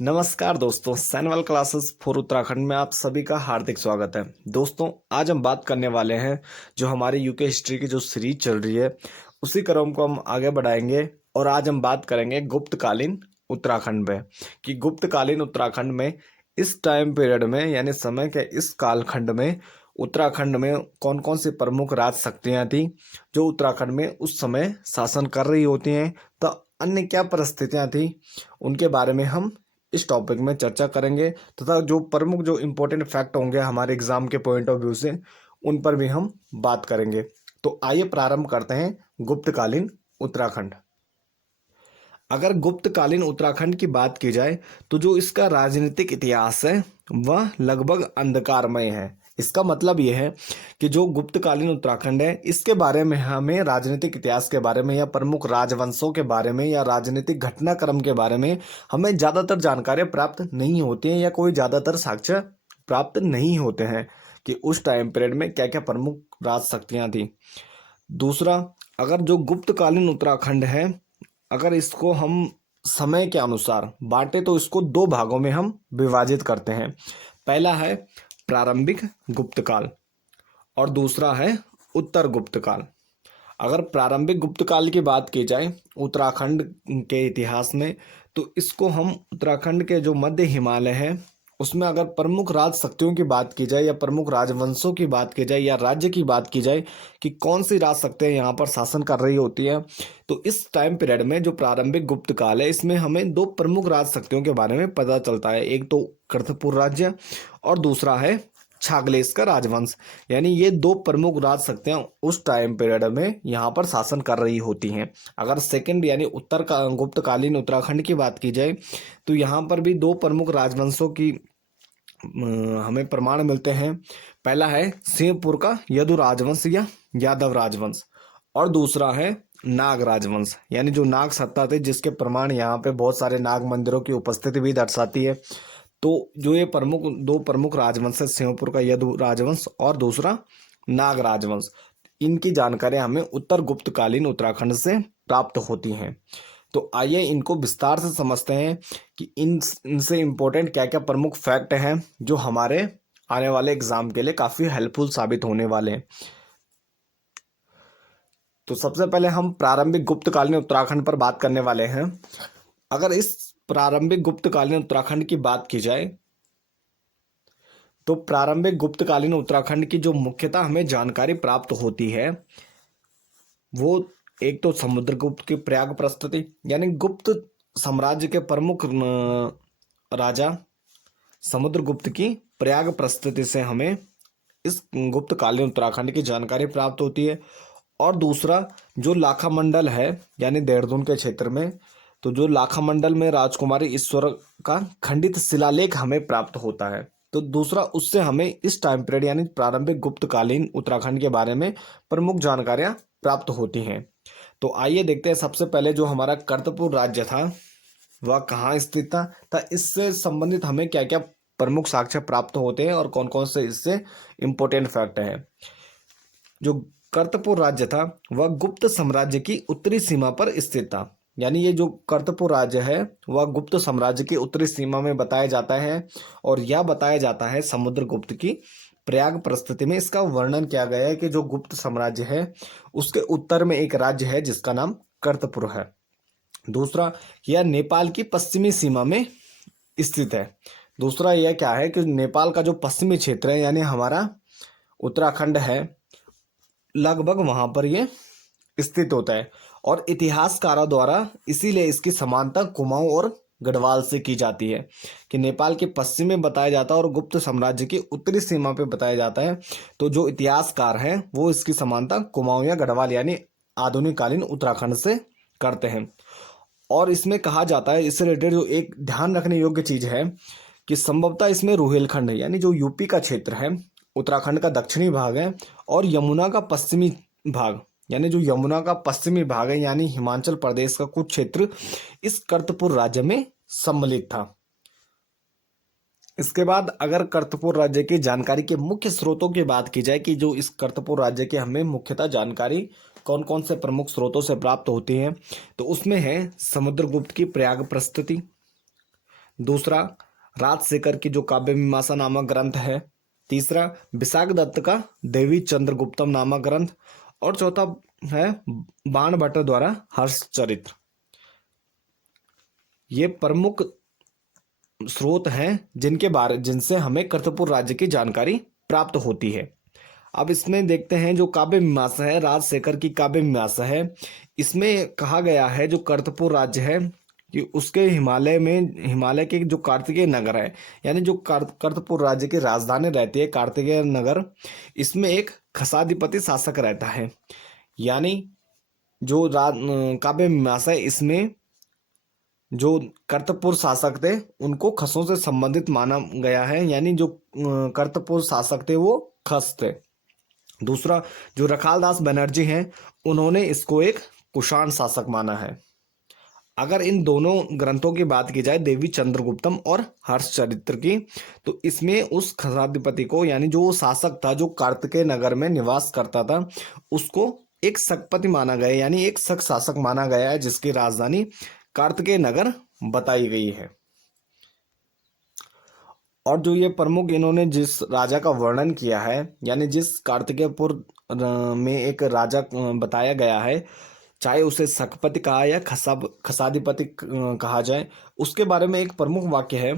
नमस्कार दोस्तों, सैनवल classes for Uttarakhand में आप सभी का हार्दिक स्वागत है। दोस्तों, आज हम बात करने वाले हैं जो हमारी यूके हिस्ट्री की जो सीरीज चल रही है उसी क्रम को हम आगे बढ़ाएंगे। और आज हम बात करेंगे गुप्तकालीन उत्तराखंड में कि गुप्तकालीन उत्तराखंड में इस टाइम पीरियड में यानी समय के इस कालखंड में उत्तराखंड में कौन कौन सी प्रमुख राज शक्तियाँ थी जो उत्तराखंड में उस समय शासन कर रही होती हैं, तो अन्य क्या परिस्थितियाँ थी उनके बारे में हम इस टॉपिक में चर्चा करेंगे तथा जो प्रमुख जो इम्पोर्टेंट फैक्ट होंगे हमारे एग्जाम के पॉइंट ऑफ व्यू से उन पर भी हम बात करेंगे। तो आइए प्रारंभ करते हैं गुप्तकालीन उत्तराखंड। अगर गुप्तकालीन उत्तराखंड की बात की जाए तो जो इसका राजनीतिक इतिहास है वह लगभग अंधकारमय है। इसका मतलब यह है कि जो गुप्तकालीन उत्तराखंड है इसके बारे में हमें राजनीतिक इतिहास के बारे में या प्रमुख राजवंशों के बारे में या राजनीतिक घटनाक्रम के बारे में हमें ज़्यादातर जानकारी प्राप्त नहीं होती हैं या कोई ज़्यादातर साक्ष्य प्राप्त नहीं होते हैं कि उस टाइम पीरियड में क्या क्या प्रमुख राज शक्तियाँ थी। दूसरा, अगर जो गुप्तकालीन उत्तराखंड है अगर इसको हम समय के अनुसार बांटे तो इसको दो भागों में हम विभाजित करते हैं। पहला है प्रारंभिक गुप्तकाल और दूसरा है उत्तर गुप्तकाल। अगर प्रारंभिक गुप्तकाल की बात की जाए उत्तराखंड के इतिहास में तो इसको हम उत्तराखंड के जो मध्य हिमालय है उसमें अगर प्रमुख राज शक्तियों की बात की जाए या प्रमुख राजवंशों की बात की जाए या राज्य की बात की जाए कि कौन सी राज शक्तियाँ यहाँ पर शासन कर रही होती है, तो इस टाइम पीरियड में जो प्रारंभिक गुप्त काल है इसमें हमें दो प्रमुख राज शक्तियों के बारे में पता चलता है। एक तो कर्तपुर राज्य और दूसरा है छागलेस का राजवंश। यानी ये दो प्रमुख राज शक्तियां उस टाइम पीरियड में यहाँ पर शासन कर रही होती हैं। अगर सेकंड यानी उत्तर का गुप्तकालीन उत्तराखंड की बात की जाए तो यहाँ पर भी दो प्रमुख राजवंशों की हमें प्रमाण मिलते हैं। पहला है सिंहपुर का यदु राजवंश या यादव राजवंश और दूसरा है नाग राजवंश यानी जो नाग सत्ता थे जिसके प्रमाण यहाँ पे बहुत सारे नाग मंदिरों की उपस्थिति भी दर्शाती है। तो जो ये दो प्रमुख राजवंश है सिंहपुर का यदु राजवंश और दूसरा नाग राजवंश, इनकी जानकारी हमें उत्तर गुप्तकालीन उत्तराखंड से प्राप्त होती हैं। तो आइए इनको विस्तार से समझते हैं कि इनसे इम्पोर्टेंट क्या क्या प्रमुख फैक्ट हैं जो हमारे आने वाले एग्जाम के लिए काफ़ी हेल्पफुल साबित होने वाले हैं। तो सबसे पहले हम प्रारंभिक गुप्तकालीन उत्तराखंड पर बात करने वाले हैं। अगर इस प्रारंभिक गुप्तकालीन उत्तराखंड की बात की जाए तो प्रारंभिक गुप्तकालीन उत्तराखंड की जो मुख्यतः हमें जानकारी प्राप्त होती है वो एक तो समुद्रगुप्त की प्रयाग प्रस्तुति यानी गुप्त साम्राज्य के प्रमुख राजा समुद्रगुप्त की प्रयाग प्रस्तुति से हमें इस गुप्तकालीन उत्तराखंड की जानकारी प्राप्त होती है। और दूसरा जो लाखा मंडल है यानी देहरादून के क्षेत्र में, तो जो लाखा मंडल में राजकुमारी ईश्वर का खंडित शिलालेख हमें प्राप्त होता है। तो दूसरा उससे हमें इस टाइम पीरियड यानी प्रारंभिक गुप्तकालीन उत्तराखंड के बारे में प्रमुख जानकारियां प्राप्त होती हैं। तो आइए देखते हैं सबसे पहले जो हमारा कर्तपुर राज्य था वह कहाँ स्थित था इससे संबंधित हमें क्या क्या प्रमुख साक्ष्य प्राप्त होते हैं और कौन कौन से इससे इम्पोर्टेंट फैक्ट हैं। जो कर्तपुर राज्य था वह गुप्त साम्राज्य की उत्तरी सीमा पर स्थित था। यानी ये जो कर्तपुर राज्य है वह गुप्त साम्राज्य की उत्तरी सीमा में बताया जाता है और यह बताया जाता है समुद्रगुप्त की प्रयाग प्रस्तुति में इसका वर्णन किया गया है कि जो गुप्त साम्राज्य है उसके उत्तर में एक राज्य है जिसका नाम कर्तपुर है। दूसरा, यह नेपाल की पश्चिमी सीमा में स्थित है। दूसरा यह क्या है कि नेपाल का जो पश्चिमी क्षेत्र है यानी हमारा उत्तराखंड है लगभग वहां पर यह स्थित होता है और इतिहासकारों द्वारा इसीलिए इसकी समानता कुमाऊं और गढ़वाल से की जाती है कि नेपाल के पश्चिम में बताया जाता है और गुप्त साम्राज्य की उत्तरी सीमा पे बताया जाता है। तो जो इतिहासकार हैं वो इसकी समानता कुमाऊं या गढ़वाल यानी आधुनिक कालीन उत्तराखंड से करते हैं। और इसमें कहा जाता है इससे रिलेटेड जो एक ध्यान रखने योग्य चीज है कि संभवतः इसमें रुहेलखंड है यानी जो यूपी का क्षेत्र है उत्तराखंड का दक्षिणी भाग है और यमुना का पश्चिमी भाग यानी जो यमुना का पश्चिमी भाग है यानी हिमाचल प्रदेश का कुछ क्षेत्र इस कर्तपुर राज्य में सम्मिलित था। इसके बाद अगर कर्तपुर राज्य की जानकारी के मुख्य स्रोतों की बात की जाए कि जो इस कर्तपुर राज्य के हमें मुख्यतः जानकारी कौन कौन से प्रमुख स्रोतों से प्राप्त होती है, तो उसमें है समुद्रगुप्त की प्रयाग प्रस्तुति, दूसरा राजशेखर की जो काव्य मीमांसा नामक ग्रंथ है। तीसरा विशाख दत्त का देवी चंद्रगुप्तम नामक ग्रंथ। और चौथा है बाणभट्ट द्वारा हर्षचरित्र। ये प्रमुख स्रोत हैं जिनसे हमें कर्तपुर राज्य की जानकारी प्राप्त होती है। अब इसमें देखते हैं जो काव्य मीमांसा है, राजशेखर की काव्य मीमांसा है। इसमें कहा गया है जो कर्तपुर राज्य है कि उसके हिमालय के जो कार्तिकेय नगर है, यानी जो कर्तपुर राज्य की राजधानी रहती है कार्तिकेय नगर, इसमें एक खसाधिपति शासक रहता है। यानी जो काव्य मीमांसा है इसमें जो कर्तपुर शासक थे उनको खसों से संबंधित माना गया है, यानी जो कर्तपुर शासक थे वो खस थे। दूसरा जो रखालदास बनर्जी हैं उन्होंने इसको एक कुषाण शासक माना है। अगर इन दोनों ग्रंथों की बात की जाए, देवी चंद्रगुप्तम और हर्षचरित्र की, तो इसमें उस खसाधिपति को, यानी जो शासक था जो कार्तिकेय नगर में निवास करता था, उसको एक शकपति माना गया, यानी एक शक शासक माना गया है जिसकी राजधानी कार्तिकेय नगर बताई गई है। और जो ये प्रमुख इन्होंने जिस राजा का वर्णन किया है, यानी जिस कार्तिकेयपुर में एक राजा बताया गया है, चाहे उसे शकपति कहा या खसाधिपति कहा जाए, उसके बारे में एक प्रमुख वाक्य है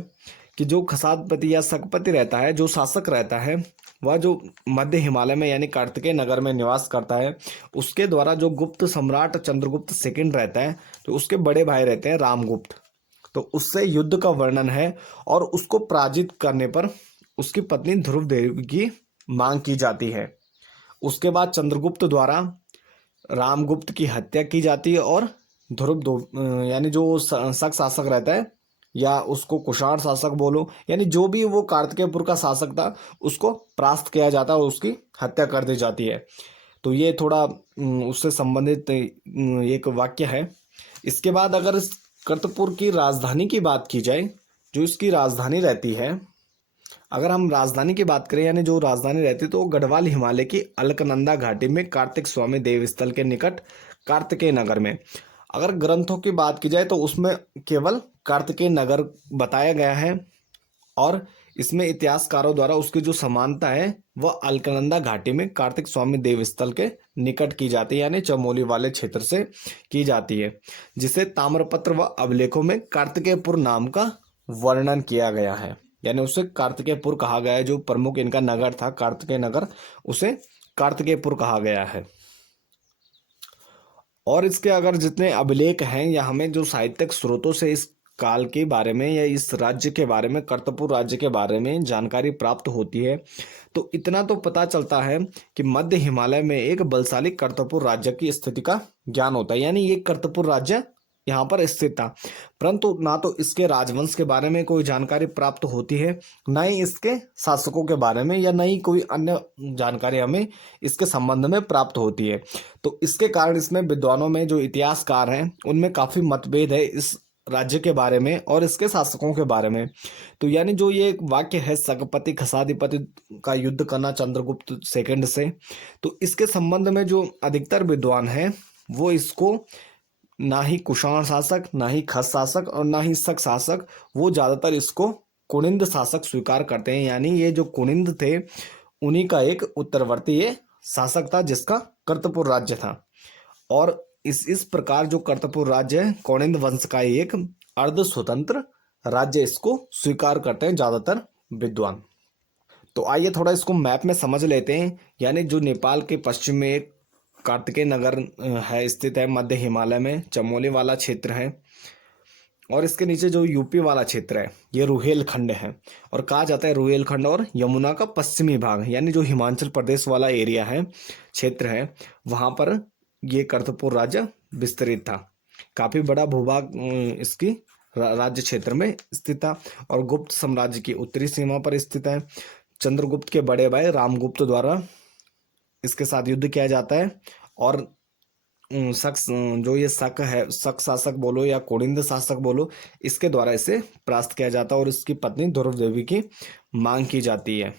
कि जो खसाधिपति या शकपति रहता है, जो शासक रहता है, वह जो मध्य हिमालय में यानी कार्तिकेय नगर में निवास करता है, उसके द्वारा जो गुप्त सम्राट चंद्रगुप्त सेकंड रहता है, तो उसके बड़े भाई रहते हैं रामगुप्त, तो उससे युद्ध का वर्णन है। और उसको पराजित करने पर उसकी पत्नी ध्रुव देवी की मांग की जाती है। उसके बाद चंद्रगुप्त द्वारा रामगुप्त की हत्या की जाती है और यानी जो शक शासक रहता है, या उसको कुषाण शासक बोलो, यानी जो भी वो कार्तिकेयपुर का शासक था, उसको परास्त किया जाता है और उसकी हत्या कर दी जाती है। तो ये थोड़ा उससे संबंधित एक वाक्य है। इसके बाद अगर इस कर्तपुर की राजधानी की बात की जाए, जो इसकी राजधानी रहती है, अगर हम राजधानी की बात करें, यानी जो राजधानी रहती है, तो गढ़वाल हिमालय की अलकनंदा घाटी में कार्तिक स्वामी देवस्थल के निकट कार्तिकेय नगर में। अगर ग्रंथों की बात की जाए तो उसमें केवल कार्तिकेय नगर बताया गया है, और इसमें इतिहासकारों द्वारा उसकी जो समानता है वह अलकनंदा घाटी में कार्तिक स्वामी देवस्थल के निकट की जाती है, यानी चमोली वाले क्षेत्र से की जाती है, जिसे ताम्रपत्र व अभिलेखों में कार्तिकेयपुर नाम का वर्णन किया गया है। यानी उसे कार्तिकेयपुर कहा गया है, जो प्रमुख इनका नगर था कार्तिकेय नगर, उसे कार्तिकेयपुर कहा गया है। और इसके अगर जितने अभिलेख हैं या हमें जो साहित्यिक स्रोतों से इस काल के बारे में या इस राज्य के बारे में, कर्तपुर राज्य के बारे में जानकारी प्राप्त होती है, तो इतना तो पता चलता है कि मध्य हिमालय में एक बलशाली कर्तपुर राज्य की स्थिति का ज्ञान होता है। यानी ये कर्तपुर राज्य यहाँ पर स्थित था, परंतु ना तो इसके राजवंश के बारे में कोई जानकारी प्राप्त होती है, ना ही इसके शासकों के बारे में, या ना ही कोई अन्य जानकारी हमें इसके संबंध में प्राप्त होती है। तो इसके कारण इसमें विद्वानों में जो इतिहासकार हैं उनमें काफी मतभेद है इस राज्य के बारे में और इसके शासकों के बारे में। तो यानी जो ये एक वाक्य है, शकपति खसाधिपति का युद्ध करना चंद्रगुप्त सेकंड से, तो इसके संबंध में जो अधिकतर विद्वान हैं वो इसको ना ही कुषाण शासक, ना ही खस शासक और ना ही शक शासक, वो ज्यादातर इसको कुनिंद शासक स्वीकार करते हैं। यानी ये जो कुनिंद थे उन्हीं का एक उत्तरवर्ती ये शासक था जिसका कर्तपुर राज्य था। और इस प्रकार जो कर्तपुर राज्य है कौनिंद वंश का एक अर्ध स्वतंत्र राज्य इसको स्वीकार करते हैं ज्यादातर विद्वान। तो आइए थोड़ा इसको मैप में समझ लेते हैं। यानी जो नेपाल के पश्चिम में एक कार्तिकेय नगर है, स्थित है मध्य हिमालय में, चमोली वाला क्षेत्र है, और इसके नीचे जो यूपी वाला क्षेत्र है ये रुहेलखंड है, और कहा जाता है रुहेलखंड और यमुना का पश्चिमी भाग, यानी जो हिमाचल प्रदेश वाला एरिया है, क्षेत्र है, वहां पर ये कर्तपुर राज्य विस्तरित था। काफी बड़ा भूभाग इसकी राज्य क्षेत्र में स्थित था, और गुप्त साम्राज्य की उत्तरी सीमा पर स्थित है। चंद्रगुप्त के बड़े भाई रामगुप्त द्वारा इसके साथ युद्ध किया जाता है, और शख्स जो ये शक है, शक शासक बोलो या कुनिंद शासक बोलो, इसके द्वारा इसे परास्त किया जाता है और इसकी पत्नी ध्रुव देवी की मांग की जाती है।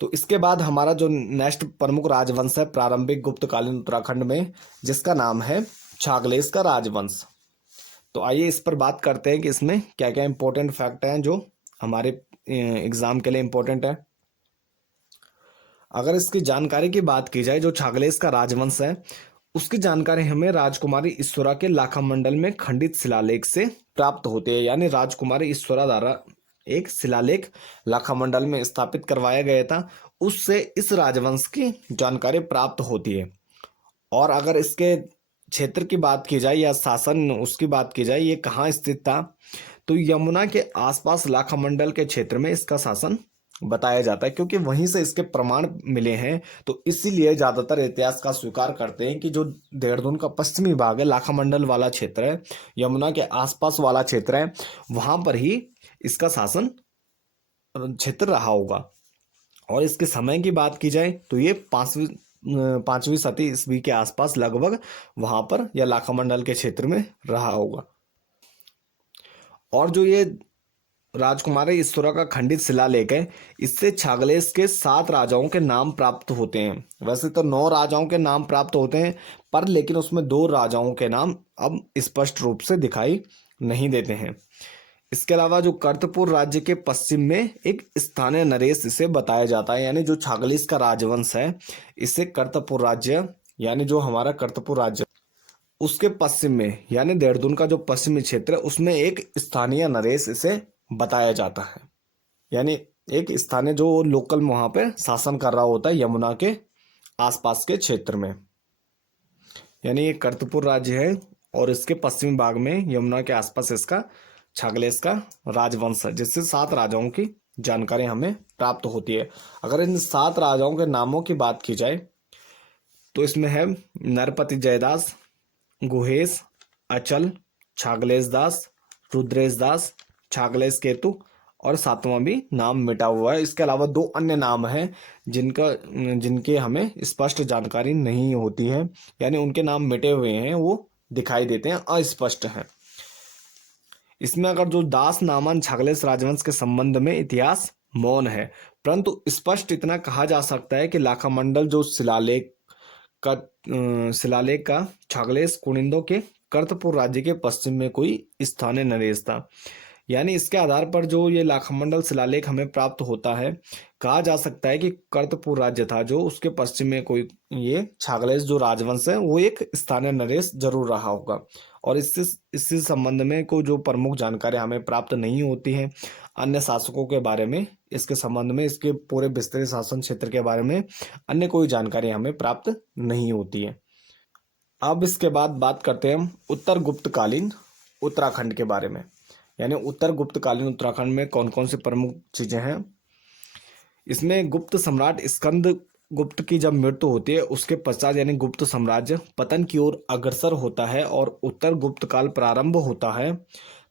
तो इसके बाद हमारा जो नेक्स्ट प्रमुख राजवंश है प्रारंभिक गुप्तकालीन उत्तराखंड में, जिसका नाम है छागलेस का राजवंश। तो आइए इस पर बात करते हैं कि इसमें क्या क्या इंपॉर्टेंट फैक्ट हैं जो हमारे एग्जाम के लिए इंपॉर्टेंट है। अगर इसकी जानकारी की बात की जाए, जो छागलेस का राजवंश है उसकी जानकारी हमें राजकुमारी ईश्वरा के लाखामंडल में खंडित शिलालेख से प्राप्त होती है। यानी राजकुमारी ईश्वरा द्वारा एक शिलालेख लाखामंडल में स्थापित करवाया गया था, उससे इस राजवंश की जानकारी प्राप्त होती है। और अगर इसके क्षेत्र की बात की जाए या शासन उसकी बात की जाए, ये कहाँ स्थित था, तो यमुना के आसपास लाखामंडल के क्षेत्र में इसका शासन बताया जाता है, क्योंकि वहीं से इसके प्रमाण मिले हैं। तो इसीलिए ज्यादातर इतिहास का स्वीकार करते हैं कि जो देहरादून का पश्चिमी भाग है, लाखामंडल वाला क्षेत्र है, यमुना के आसपास वाला क्षेत्र है, वहां पर ही इसका शासन क्षेत्र रहा होगा। और इसके समय की बात की जाए तो ये पांचवी सदी ईस्वी के आसपास लगभग वहां पर या लाखामंडल के क्षेत्र में रहा होगा। और जो ये राजकुमारी ईश्वरा का खंडित शिलालेख है, इससे छागलेस के 7 राजाओं के नाम प्राप्त होते हैं। वैसे तो 9 राजाओं के नाम प्राप्त होते हैं, पर लेकिन उसमें 2 राजाओं के नाम अब स्पष्ट रूप से दिखाई नहीं देते हैं। इसके अलावा जो कर्तपुर राज्य के पश्चिम में एक स्थानीय नरेश इसे बताया जाता है। यानी जो छागलेस का राजवंश है, इसे कर्तपुर राज्य, यानी जो हमारा कर्तपुर राज्य उसके पश्चिम में, यानी देहरादून का जो पश्चिमी क्षेत्र है उसमें एक स्थानीय नरेश इसे बताया जाता है। यानी एक स्थानीय जो लोकल वहां पे शासन कर रहा होता है यमुना के आसपास के क्षेत्र में। यानी ये कर्तपुर राज्य है और इसके पश्चिमी भाग में यमुना के आसपास इसका छागलेस का राजवंश है, जिससे 7 राजाओं की जानकारी हमें प्राप्त होती है। अगर इन 7 राजाओं के नामों की बात की जाए तो इसमें है नरपति जयदास, गुहेश, अचल, छागलेश दास, रुद्रेश दास, छागलेश केतु, और 7वां भी नाम मिटा हुआ है। इसके अलावा 2 अन्य नाम हैं जिनके हमें स्पष्ट जानकारी नहीं होती है, यानी उनके नाम मिटे हुए हैं, वो दिखाई देते हैं, अस्पष्ट हैं। इसमें अगर जो दास नामन छागलेश राजवंश के संबंध में इतिहास मौन है, परंतु स्पष्ट इतना कहा जा सकता है कि लाखामंडल जो शिलालेख का छागलेश कुनिंदों के कर्तपुर राज्य के पश्चिम में कोई स्थानीय नरेश था। यानी इसके आधार पर जो ये लाखामंडल शिलालेख हमें प्राप्त होता है, कहा जा सकता है कि कर्तपुर राज्य था जो उसके पश्चिम में कोई ये छागलेश जो राजवंश है वो एक स्थानीय नरेश जरूर रहा होगा। और इससे संबंध में कोई जो प्रमुख जानकारी हमें प्राप्त नहीं होती है अन्य शासकों के बारे में, इसके संबंध में, इसके पूरे विस्तृत शासन क्षेत्र के बारे में अन्य कोई जानकारी हमें प्राप्त नहीं होती है। अब इसके बाद बात करते हैं हम उत्तर गुप्तकालीन उत्तराखंड के बारे में। यानी उत्तर गुप्तकालीन उत्तराखंड में कौन कौन सी प्रमुख चीजें हैं। इसमें गुप्त सम्राट स्कंद गुप्त की जब मृत्यु होती है उसके पश्चात यानी गुप्त साम्राज्य पतन की ओर अग्रसर होता है और उत्तर गुप्त काल प्रारंभ होता है।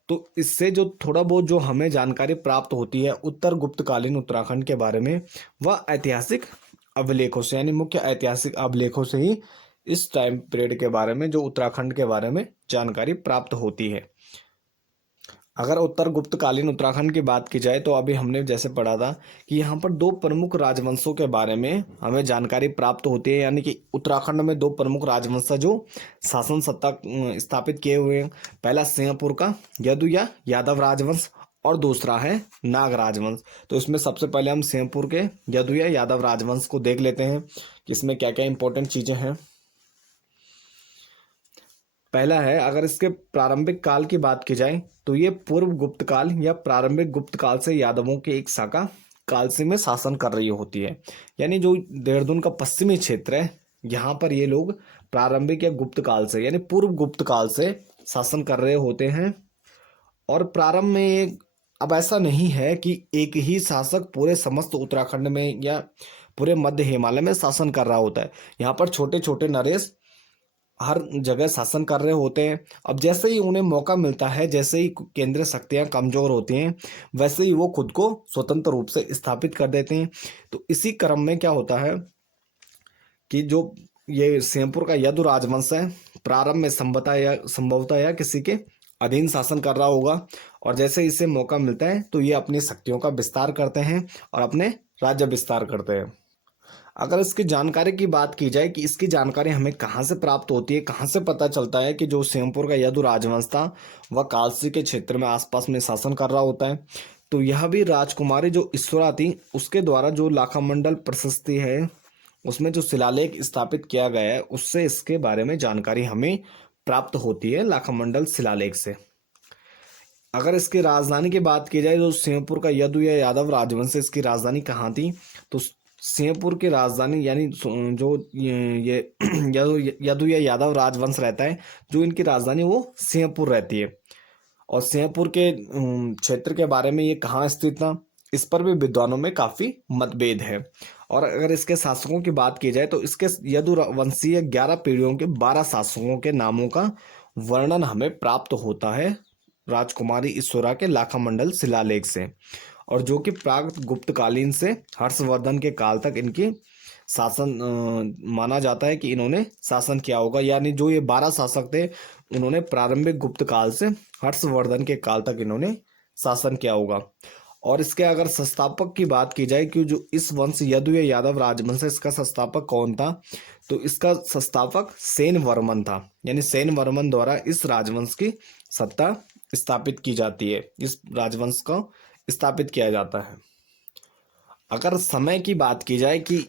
तो इससे जो थोड़ा बहुत जो हमें जानकारी प्राप्त होती है उत्तर गुप्तकालीन उत्तराखंड के बारे में, वह ऐतिहासिक अभिलेखों से, यानी मुख्य ऐतिहासिक अभिलेखों से ही इस टाइम पीरियड के बारे में, जो उत्तराखंड के बारे में जानकारी प्राप्त होती है। अगर उत्तर गुप्तकालीन उत्तराखंड की बात की जाए तो अभी हमने जैसे पढ़ा था कि यहाँ पर 2 प्रमुख राजवंशों के बारे में हमें जानकारी प्राप्त होती है। यानी कि उत्तराखंड में 2 प्रमुख राजवंश जो शासन सत्ता स्थापित किए हुए हैं। पहला सिंहपुर का यदु या यादव राजवंश और दूसरा है नाग राजवंश। तो इसमें सबसे पहले हम सिंहपुर के यदु या यादव राजवंश को देख लेते हैं कि इसमें क्या क्या इंपॉर्टेंट चीजें हैं। पहला है, अगर इसके प्रारंभिक काल की बात की जाए तो ये पूर्व गुप्त काल या प्रारंभिक गुप्त काल से यादवों की एक शाखा कालसी में शासन कर रही होती है। यानी जो देहरादून का पश्चिमी क्षेत्र है यहाँ पर ये लोग प्रारंभिक या गुप्त काल से यानी पूर्व गुप्त काल से शासन कर रहे होते हैं। और प्रारंभ में अब ऐसा नहीं है कि एक ही शासक पूरे समस्त उत्तराखंड में या पूरे मध्य हिमालय में शासन कर रहा होता है। यहाँ पर छोटे छोटे नरेश हर जगह शासन कर रहे होते हैं। अब जैसे ही उन्हें मौका मिलता है, जैसे ही केंद्रीय शक्तियां कमजोर होती हैं, वैसे ही वो खुद को स्वतंत्र रूप से स्थापित कर देते हैं। तो इसी क्रम में क्या होता है कि जो ये सिंहपुर का यदु राजवंश है, प्रारंभ में संभवतः या किसी के अधीन शासन कर रहा होगा, और जैसे इसे मौका मिलता है तो ये अपनी शक्तियों का विस्तार करते हैं और अपने राज्य विस्तार करते हैं। अगर इसकी जानकारी की बात की जाए कि इसकी जानकारी हमें कहाँ से प्राप्त होती है, कहाँ से पता चलता है कि जो सिंहपुर का यदु राजवंश था वह कालसी के क्षेत्र में आसपास में शासन कर रहा होता है, तो यह भी राजकुमारी जो ईश्वरा थी उसके द्वारा जो लाखामंडल प्रशस्ति है उसमें जो शिलालेख स्थापित किया गया है उससे इसके बारे में जानकारी हमें प्राप्त होती है, लाखामंडल शिलालेख से। अगर इसकी राजधानी की बात की जाए तो सिंहपुर का यदु या यादव राजवंश से इसकी राजधानी कहाँ थी, तो सिंहपुर की राजधानी यानी जो ये यदु या यादव राजवंश रहता है जो इनकी राजधानी वो सिंहपुर रहती है। और सिंहपुर के क्षेत्र के बारे में ये कहाँ स्थित था, इस पर भी विद्वानों में काफी मतभेद है। और अगर इसके शासकों की बात की जाए तो इसके यदु वंशीय 11 पीढ़ियों के 12 शासकों के नामों का वर्णन हमें प्राप्त होता है राजकुमारी ईश्वरा के लाखामंडल शिलालेख से, और जो कि प्राग गुप्तकालीन से हर्षवर्धन के काल तक इनकी शासन माना जाता है कि इन्होंने शासन किया होगा। यानी जो ये 12 शासक थे उन्होंने प्रारंभिक गुप्त काल से हर्षवर्धन के काल तक इन्होंने शासन किया होगा। और इसके अगर संस्थापक की बात की जाए कि जो इस वंश यदु या यादव राजवंश है इसका संस्थापक कौन था, तो इसका संस्थापक सेन वर्मन था। यानी सेन वर्मन द्वारा इस राजवंश की सत्ता स्थापित की जाती है, इस राजवंश को स्थापित किया जाता है। अगर समय की बात की जाए कि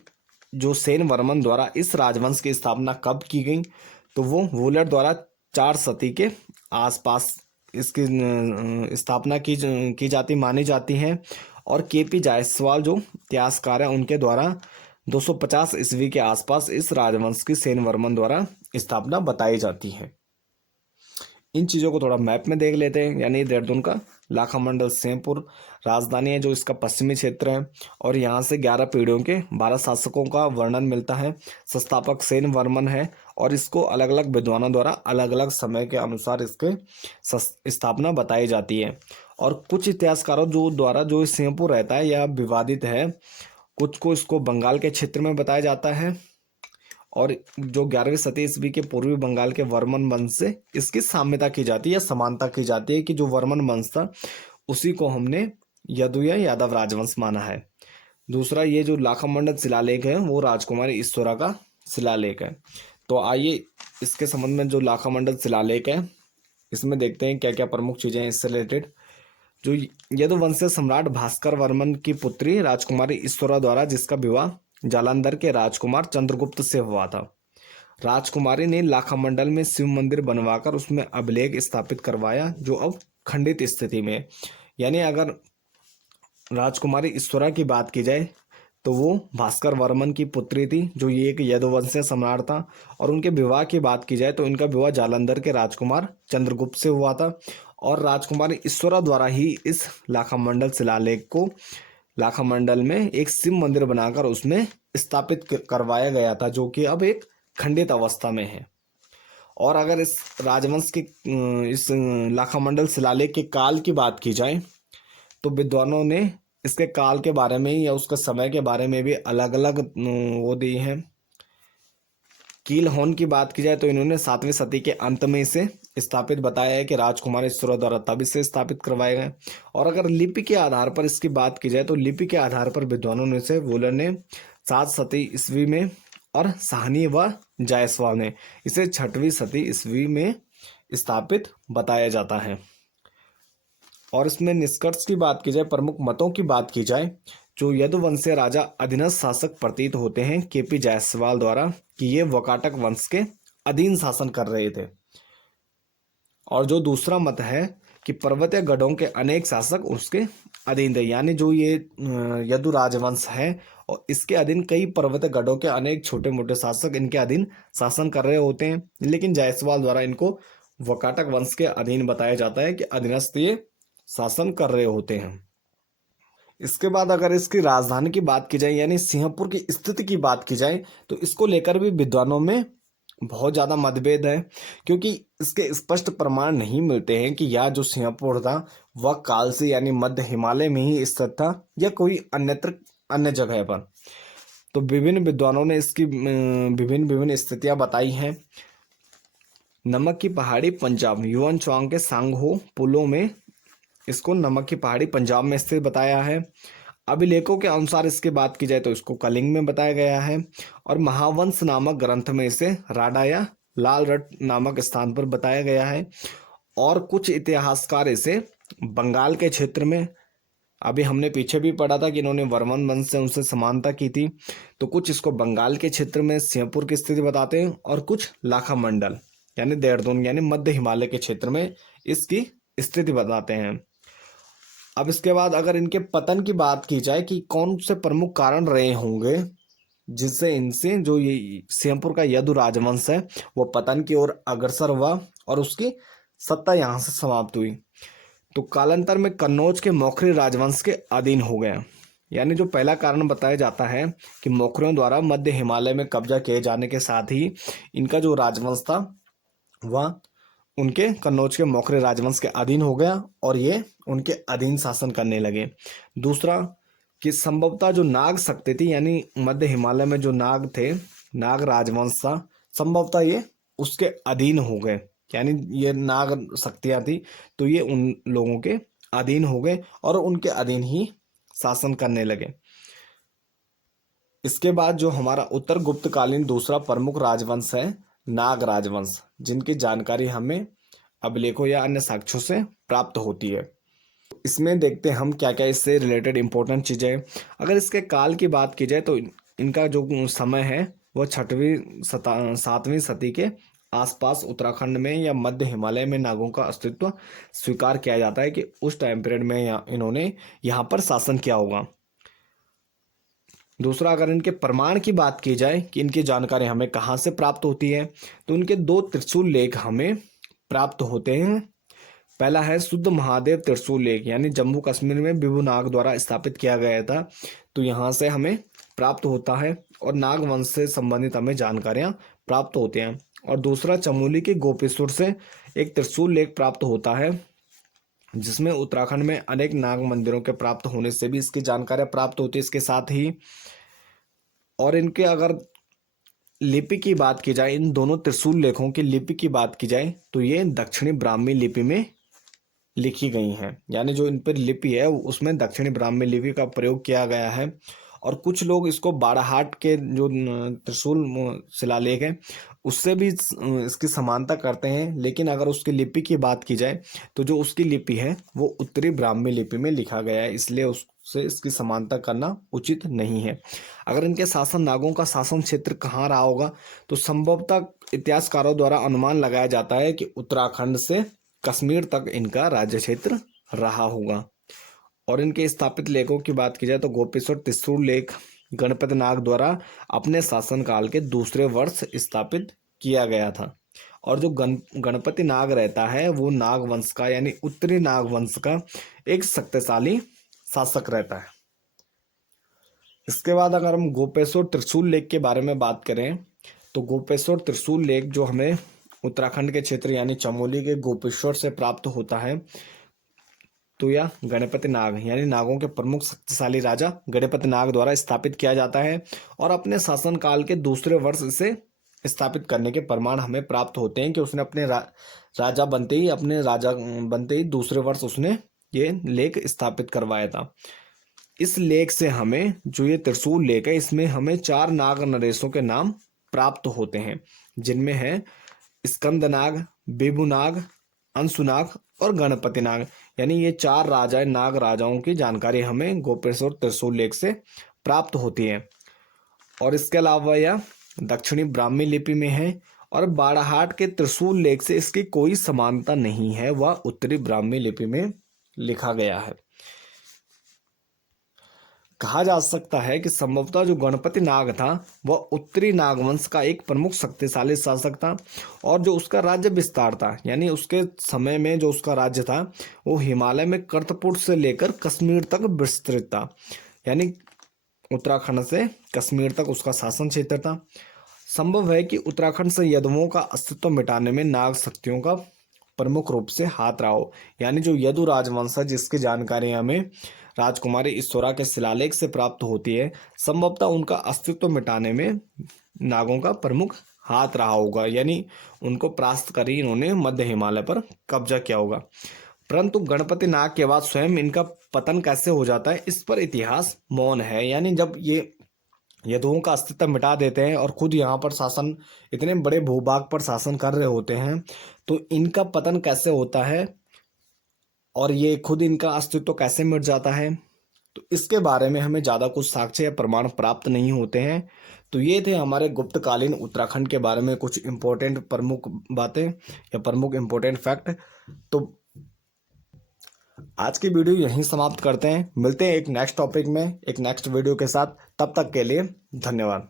जो सेन वर्मन द्वारा इस राजवंश की स्थापना कब की गई, तो वो वोलर द्वारा 4 सदी के आसपास इसकी स्थापना की जाती मानी जाती है। और केपी जायसवाल जो इतिहासकार हैं उनके द्वारा 250 ईस्वी के आसपास इस राजवंश की सेन वर्मन द्वारा स्थापना बताई जाती है। इन चीज़ों को थोड़ा मैप में देख लेते हैं। यानी देहरादून का लाखामंडल सिंहपुर राजधानी है जो इसका पश्चिमी क्षेत्र है, और यहाँ से 11 पीढ़ियों के 12 शासकों का वर्णन मिलता है। संस्थापक सेन वर्मन है, और इसको अलग अलग विद्वानों द्वारा अलग अलग समय के अनुसार इसके स्थापना बताई जाती है। और कुछ इतिहासकारों जो द्वारा जो सिंहपुर रहता है यह विवादित है, कुछ को इसको बंगाल के क्षेत्र में बताया जाता है, और जो 11वीं सदी ईस्वी के पूर्वी बंगाल के वर्मन वंश से इसकी साम्यता की जाती है या समानता की जाती है कि जो वर्मन वंश था उसी को हमने यदु या यादव राजवंश माना है। दूसरा, ये जो लाखामंडल शिलालेख है वो राजकुमारी ईश्वरा का शिलालेख है। तो आइए इसके संबंध में जो लाखामंडल शिलालेख है इसमें देखते हैं क्या क्या प्रमुख चीजें हैं इससे रिलेटेड। जो यदुवंशीय सम्राट भास्कर वर्मन की पुत्री राजकुमारी ईश्वरा द्वारा जिसका विवाह जालंधर के राजकुमार चंद्रगुप्त से हुआ था। राजकुमारी ने लाखामंडल में शिव मंदिर बनवाकर उसमें अभिलेख स्थापित करवाया जो अब खंडित स्थिति में है। यानी अगर राजकुमारी ईश्वरा की बात की जाए तो वो भास्कर वर्मन की पुत्री थी जो ये एक यदुवंशीय सम्राट था, और उनके विवाह की बात की जाए तो इनका विवाह जालंधर के राजकुमार चंद्रगुप्त से हुआ था। और राजकुमारी ईश्वरा द्वारा ही इस लाखामंडल शिलालेख को लाखामंडल में एक शिव मंदिर बनाकर उसमें स्थापित करवाया गया था जो कि अब एक खंडित अवस्था में है। और अगर इस राजवंश के इस लाखामंडल शिलालेख के काल की बात की जाए तो विद्वानों ने इसके काल के बारे में या उसके समय के बारे में भी अलग अलग वो दी हैं। कीलहोन की बात की जाए तो इन्होंने 7वीं सदी के अंत में इसे स्थापित बताया है कि राजकुमार ईश्वरा द्वारा तब इसे स्थापित करवाए गए। और अगर लिपि के आधार पर इसकी बात की जाए तो लिपि के आधार पर विद्वानों ने इसे वोलर ने 7 सदी ईस्वी में, और साहनी व जायसवाल ने इसे 6वीं सदी ईस्वी में स्थापित बताया जाता है। और इसमें निष्कर्ष की बात की जाए, प्रमुख मतों की बात की जाए, जो यदुवंशीय राजा अधीनस्थ शासक प्रतीत होते हैं केपी जायसवाल द्वारा कि ये वकाटक वंश के अधीन शासन कर रहे थे। और जो दूसरा मत है कि पर्वतीय गढ़ों के अनेक शासक उसके अधीन थे। यानी जो ये यदु राजवंश है और इसके अधीन कई पर्वतीय गढ़ों के अनेक छोटे मोटे शासक इनके अधीन शासन कर रहे होते हैं, लेकिन जायसवाल द्वारा इनको वकाटक वंश के अधीन बताया जाता है कि अधीनस्थ ये शासन कर रहे होते हैं। इसके बाद अगर इसकी राजधानी की बात की जाए यानी सिंहपुर की स्थिति की बात की जाए तो इसको लेकर भी विद्वानों में बहुत ज़्यादा मतभेद है, क्योंकि इसके स्पष्ट प्रमाण नहीं मिलते हैं कि यह जो सिंहपुर था वह काल से यानी मध्य हिमालय में ही स्थित था या कोई अन्य जगह पर। तो विभिन्न विद्वानों ने इसकी विभिन्न स्थितियां बताई हैं। नमक की पहाड़ी पंजाब, युआन चुआंग के सांगहो पुलों में इसको नमक की पहाड़ी पंजाब में स्थित बताया है। अभिलेखों के अनुसार इसकी बात की जाए तो इसको कलिंग में बताया गया है, और महावंश नामक ग्रंथ में इसे राडा या लाल रट नामक स्थान पर बताया गया है। और कुछ इतिहासकार इसे बंगाल के क्षेत्र में, अभी हमने पीछे भी पढ़ा था कि इन्होंने वर्मन वंश से उनसे समानता की थी, तो कुछ इसको बंगाल के क्षेत्र में सिंहपुर की स्थिति बताते हैं, और कुछ लाखा मंडल यानी देहरादून यानी मध्य हिमालय के क्षेत्र में इसकी स्थिति बताते हैं। अब इसके बाद अगर इनके पतन की बात की जाए कि कौन से प्रमुख कारण रहे होंगे जिससे इनसे जो ये सिंहपुर का यदु राजवंश है वो पतन की ओर अग्रसर हुआ और उसकी सत्ता यहाँ से समाप्त हुई, तो कालांतर में कन्नौज के मौखरी राजवंश के अधीन हो गया। यानी जो पहला कारण बताया जाता है कि मौखरियों द्वारा मध्य हिमालय में कब्जा किए जाने के साथ ही इनका जो राजवंश था वह उनके कन्नौज के मौखरी राजवंश के अधीन हो गया और ये उनके अधीन शासन करने लगे। दूसरा कि संभवतः जो नाग शक्ति थी यानी मध्य हिमालय में जो नाग थे, नाग राजवंश था, संभवतः ये उसके अधीन हो गए, यानी ये नाग शक्तियां थी तो ये उन लोगों के अधीन हो गए और उनके अधीन ही शासन करने लगे। इसके बाद जो हमारा उत्तर गुप्तकालीन दूसरा प्रमुख राजवंश है नाग राजवंश, जिनकी जानकारी हमें अभिलेखों या अन्य साक्ष्यों से प्राप्त होती है। इसमें देखते हैं हम क्या क्या इससे रिलेटेड इंपॉर्टेंट चीजें। अगर इसके काल की बात की जाए तो इनका जो समय है वह 7वीं सदी के आसपास उत्तराखंड में या मध्य हिमालय में नागों का अस्तित्व स्वीकार किया जाता है कि उस टाइम पीरियड में इन्होंने यहाँ पर शासन किया होगा। दूसरा, अगर इनके प्रमाण की बात की जाए कि इनकी जानकारी हमें कहाँ से प्राप्त होती है तो इनके 2 त्रिशूल लेख हमें प्राप्त होते हैं। पहला है शुद्ध महादेव त्रिशूल लेख, यानी जम्मू कश्मीर में बिबू नाग द्वारा स्थापित किया गया था, तो यहाँ से हमें प्राप्त होता है और नाग वंश से संबंधित हमें जानकारियां प्राप्त होती हैं। और दूसरा चमोली के गोपेश्वर से एक त्रिशूल लेख प्राप्त होता है जिसमें उत्तराखंड में अनेक नाग मंदिरों के प्राप्त होने से भी इसकी जानकारियां प्राप्त होती है। इसके साथ ही और इनके अगर लिपि की बात की जाए, इन दोनों त्रिशूल लेखों की लिपि की बात की जाए तो ये दक्षिणी ब्राह्मी लिपि में लिखी गई हैं, यानी जो इन पर लिपि है उसमें दक्षिणी ब्राह्मी लिपि का प्रयोग किया गया है। और कुछ लोग इसको बाड़ाहाट के जो त्रिशूल शिलालेख है उससे भी इसकी समानता करते हैं, लेकिन अगर उसकी लिपि की बात की जाए तो जो उसकी लिपि है वो उत्तरी ब्राह्मी लिपि में लिखा गया है, इसलिए उससे इसकी समानता करना उचित नहीं है। अगर इनके शासन नागों का शासन क्षेत्र कहाँ रहा होगा तो संभवतः इतिहासकारों द्वारा अनुमान लगाया जाता है कि उत्तराखंड से कश्मीर तक इनका राज्य क्षेत्र रहा होगा। और इनके स्थापित लेखों की बात की जाए तो गोपेश्वर त्रिशूल लेख गणपति नाग द्वारा अपने शासनकाल के दूसरे वर्ष स्थापित किया गया था। और जो गणपति नाग रहता है वो नाग वंश का यानी उत्तरी नाग वंश का एक शक्तिशाली शासक रहता है। इसके बाद अगर हम गोपेश्वर त्रिशूल लेख के बारे में बात करें तो गोपेश्वर त्रिशूल लेख जो हमें उत्तराखंड के क्षेत्र यानी चमोली के गोपेश्वर से प्राप्त होता है, तो यह गणपति नाग यानी नागों के प्रमुख शक्तिशाली राजा गणपति नाग द्वारा स्थापित किया जाता है और अपने शासनकाल के दूसरे वर्ष इसे स्थापित करने के प्रमाण हमें प्राप्त होते हैं कि उसने अपने राजा बनते ही दूसरे वर्ष उसने ये लेख स्थापित करवाया था। इस लेख से हमें जो ये त्रिशूल लेख है इसमें हमें 4 नाग नरेशों के नाम प्राप्त होते हैं, जिनमें है स्कंदनाग, बेबूनाग, अंशुनाग और गणपति नाग, यानी ये 4 राजा नाग राजाओं की जानकारी हमें गोपेश्वर त्रिशूल लेख से प्राप्त होती है। और इसके अलावा यह दक्षिणी ब्राह्मी लिपि में है और बाड़ाहाट के त्रिशूल लेख से इसकी कोई समानता नहीं है, वह उत्तरी ब्राह्मी लिपि में लिखा गया है। कहा जा सकता है कि संभवतः जो गणपति नाग था वह उत्तरी नागवंश का एक प्रमुख शक्तिशाली शासक था और जो उसका राज्य विस्तार था यानी उसके समय में जो उसका राज्य था वो हिमालय में करतपुर से लेकर कश्मीर तक विस्तृत था, यानी उत्तराखंड से कश्मीर तक उसका शासन क्षेत्र था। संभव है कि उत्तराखंड से यदुओं का अस्तित्व मिटाने में नाग शक्तियों का प्रमुख रूप से हाथ रहा हो, यानी जो यदु राजवंश है जिसकी जानकारी हमें राजकुमारी ईश्वरा के शिलालेख से प्राप्त होती है, संभवतः उनका अस्तित्व मिटाने में नागों का प्रमुख हाथ रहा होगा, यानी उनको परास्त कर ही इन्होंने मध्य हिमालय पर कब्जा किया होगा। परंतु गणपति नाग के बाद स्वयं इनका पतन कैसे हो जाता है, इस पर इतिहास मौन है। यानी जब ये यदुओं का अस्तित्व मिटा देते हैं और खुद यहाँ पर शासन, इतने बड़े भूभाग पर शासन कर रहे होते हैं, तो इनका पतन कैसे होता है और ये खुद इनका अस्तित्व कैसे मिट जाता है, तो इसके बारे में हमें ज़्यादा कुछ साक्ष्य या प्रमाण प्राप्त नहीं होते हैं। तो ये थे हमारे गुप्तकालीन उत्तराखंड के बारे में कुछ इंपॉर्टेंट प्रमुख बातें या प्रमुख इंपॉर्टेंट फैक्ट। तो आज की वीडियो यहीं समाप्त करते हैं, मिलते हैं एक नेक्स्ट टॉपिक में एक नेक्स्ट वीडियो के साथ। तब तक के लिए धन्यवाद।